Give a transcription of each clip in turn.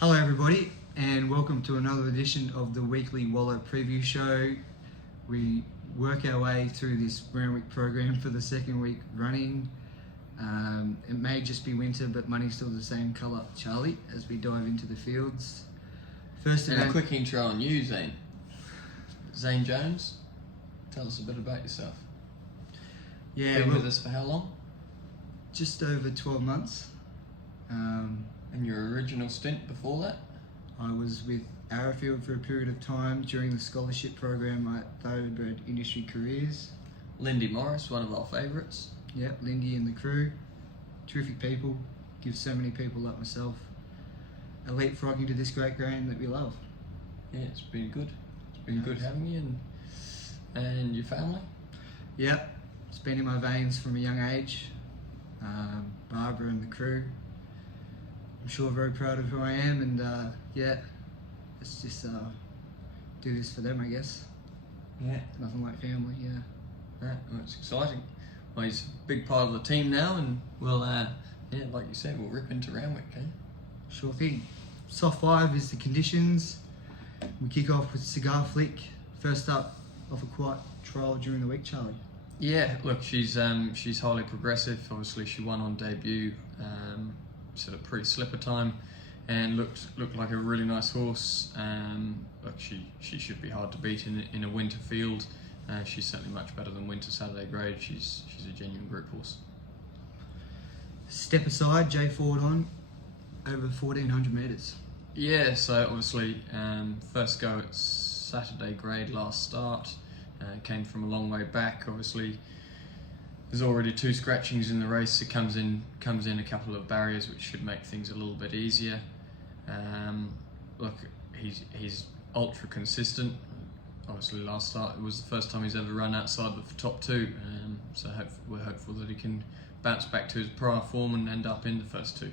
Hello everybody, and welcome to another edition of the weekly Wallow Preview Show. We work our way through this Randwick program for the second week running. It may just be winter, but money's still the same colour, Charlie, as we dive into the fields. First And event, a quick intro on you, Zane. Zane Jones, tell us a bit about yourself. Been with us for how long? Just over 12 months. And your original stint before that? I was with Arrowfield for a period of time during the scholarship program at Thoroughbred Industry Careers. Lindy Morris, one of our favourites. Yep, Lindy and the crew. Terrific people. Give so many people like myself a leapfrog into this great game that we love. Yeah, it's been good. It's been good having you and your family. Yep, it's been in my veins from a young age. Barbara and the crew. I'm sure very proud of who I am, and let's just do this for them, I guess. Yeah. Nothing like family, yeah. Well, it's exciting. Well, he's a big part of the team now, and we'll, like you said, we'll rip into Randwick, eh? Sure thing. Soft 5 is the conditions. We kick off with Cigar Flick. First up, off a quiet trial during the week, Charlie. Yeah, look, she's highly progressive. Obviously, she won on debut, sort of pre-slipper time, and looked like a really nice horse. Look, she should be hard to beat in a winter field. She's certainly much better than Winter Saturday Grade. She's a genuine group horse. Step Aside, Jay Ford on, over 1,400 metres. Yeah, so obviously first go at Saturday Grade last start. Came from a long way back. Obviously, there's already 2 scratchings in the race. It comes in a couple of barriers, which should make things a little bit easier. Look, he's ultra consistent. Obviously, last start it was the first time he's ever run outside the top 2. So we're hopeful that he can bounce back to his prior form and end up in the first 2.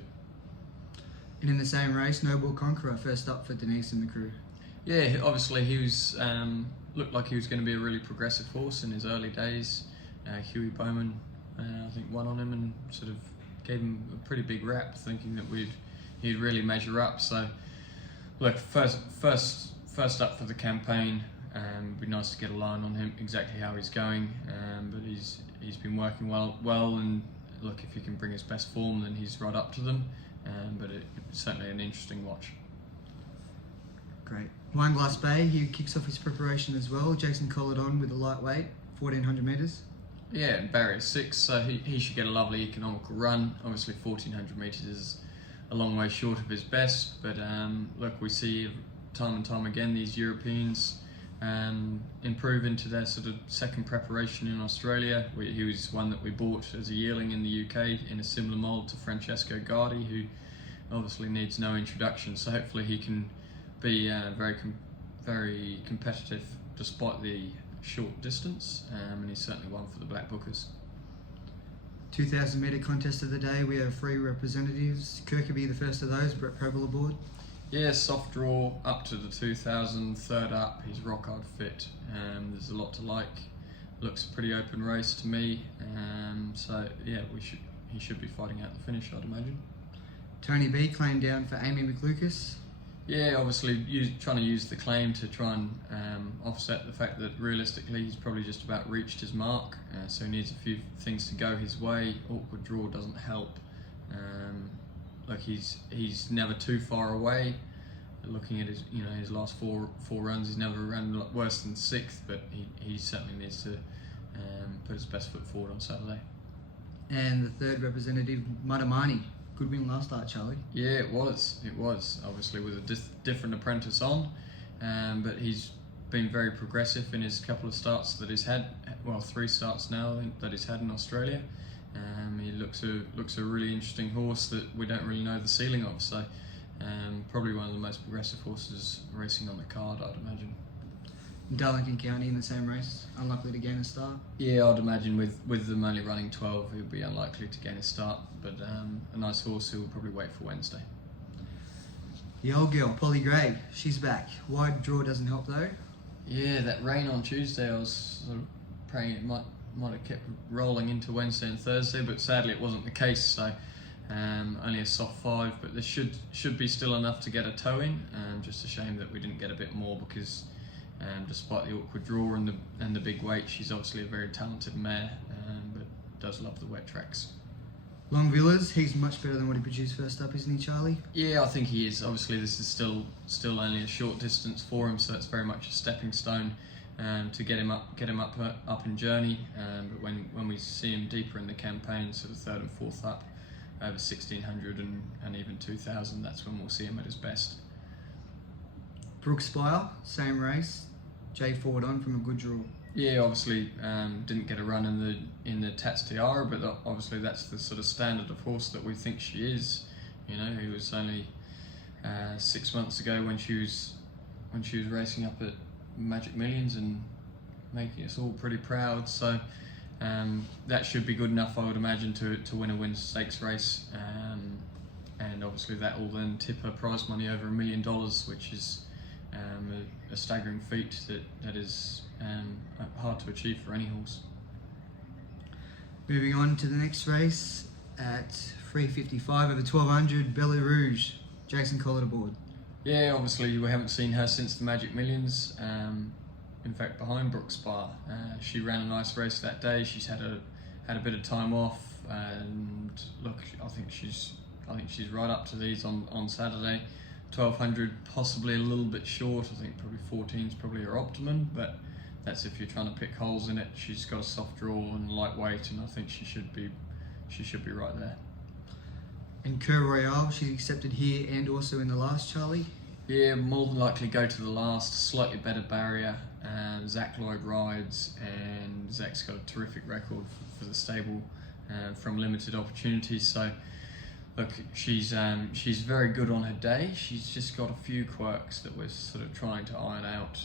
And in the same race, Noble Conqueror first up for Denise and the crew. Yeah, obviously he was looked like he was going to be a really progressive horse in his early days. Huey Bowman, I think, won on him and sort of gave him a pretty big rap, thinking that he'd really measure up. So, look, first up for the campaign. It'd be nice to get a line on him, exactly how he's going. But he's been working well, and look, if he can bring his best form, then he's right up to them. But it's certainly an interesting watch. Great. Wineglass Bay, he kicks off his preparation as well. Jason collared on with a lightweight, 1,400 metres. Yeah, barrier 6, so he should get a lovely economical run. Obviously 1,400 metres is a long way short of his best, but look, we see time and time again these Europeans improve into their sort of second preparation in Australia. He was one that we bought as a yearling in the UK in a similar mould to Francesco Guardi, who obviously needs no introduction, so hopefully he can be very competitive despite the short distance, and he's certainly one for the Black Bookers. 2,000 metre contest of the day, we have 3 representatives. Kirkby, the first of those, Brett Preble aboard. Yeah, soft draw up to the 2,000, third up, he's rock hard fit. There's a lot to like. Looks a pretty open race to me, so yeah, he should be fighting out the finish, I'd imagine. Tony B claimed down for Amy McLucas. Yeah, obviously trying to use the claim to try and offset the fact that realistically he's probably just about reached his mark, so he needs a few things to go his way. Awkward draw doesn't help. Like he's never too far away. Looking at his last four runs, he's never run worse than 6th, but he certainly needs to put his best foot forward on Saturday. And the third representative, Madamani. Good win last start, Charlie. Yeah, it was. Obviously with a different apprentice on, but he's been very progressive in his couple of starts that he's had. Well, 3 starts now I think that he's had in Australia. He looks a really interesting horse that we don't really know the ceiling of. So probably one of the most progressive horses racing on the card, I'd imagine. Darlington County in the same race, unlikely to gain a start. Yeah, I'd imagine with them only running 12, he'll be unlikely to gain a start, but a nice horse who will probably wait for Wednesday. The old girl, Polly Gray, she's back. Wide draw doesn't help though. Yeah, that rain on Tuesday, I was sort of praying it might have kept rolling into Wednesday and Thursday, but sadly it wasn't the case. So Only a soft 5, but there should be still enough to get a toe in. Just a shame that we didn't get a bit more, because despite the awkward draw and the big weight, she's obviously a very talented mare, but does love the wet tracks. Long Villas, he's much better than what he produced first up, isn't he, Charlie? Yeah, I think he is. Obviously, this is still only a short distance for him, so it's very much a stepping stone to get him up in journey. But when we see him deeper in the campaign, sort of 3rd and 4th up, over 1600 and even 2000, that's when we'll see him at his best. Brooke Spire, same race. Jay Ford on from a good draw. Yeah, obviously didn't get a run in the Tats Tiara, but obviously that's the sort of standard of horse that we think she is. You know, he was only 6 months ago when she was racing up at Magic Millions and making us all pretty proud. So that should be good enough, I would imagine, to win a Win Stakes race. And obviously that will then tip her prize money over $1 million, which is a staggering feat that is hard to achieve for any horse. Moving on to the next race at 3:55 over 1200, Belle Rouge. Jason Collett aboard. Yeah, obviously we haven't seen her since the Magic Millions. In fact, behind Brooke Spire, she ran a nice race that day. She's had a bit of time off, and look, I think she's right up to these on Saturday. 1200 possibly a little bit short. I think probably 14 is probably her optimum, but that's if you're trying to pick holes in it. She's got a soft draw and lightweight, and I think she should be right there. And Cur Royale, she's accepted here and also in the last, Charlie. Yeah, more than likely go to the last. Slightly better barrier. Zach Lloyd rides, and Zach's got a terrific record for the stable from limited opportunities. So look, she's very good on her day. She's just got a few quirks that we're sort of trying to iron out.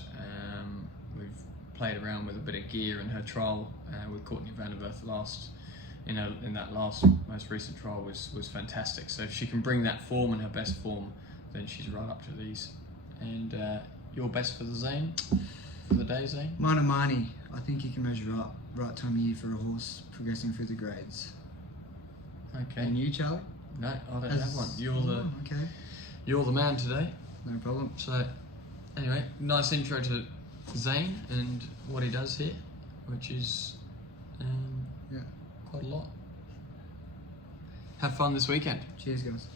We've played around with a bit of gear in her trial with Courtney Vanderwerf in that most recent trial was fantastic. So if she can bring that form and her best form, then she's right up to these. And your best for the Zane, for the day, Zane? Marnie, I think he can measure up. Right time of year for a horse progressing through the grades. Okay. And you, Charlie? No, I don't have one. Okay. You're the man today. No problem. So anyway, nice intro to Zane and what he does here, which is quite a lot. Have fun this weekend. Cheers, guys.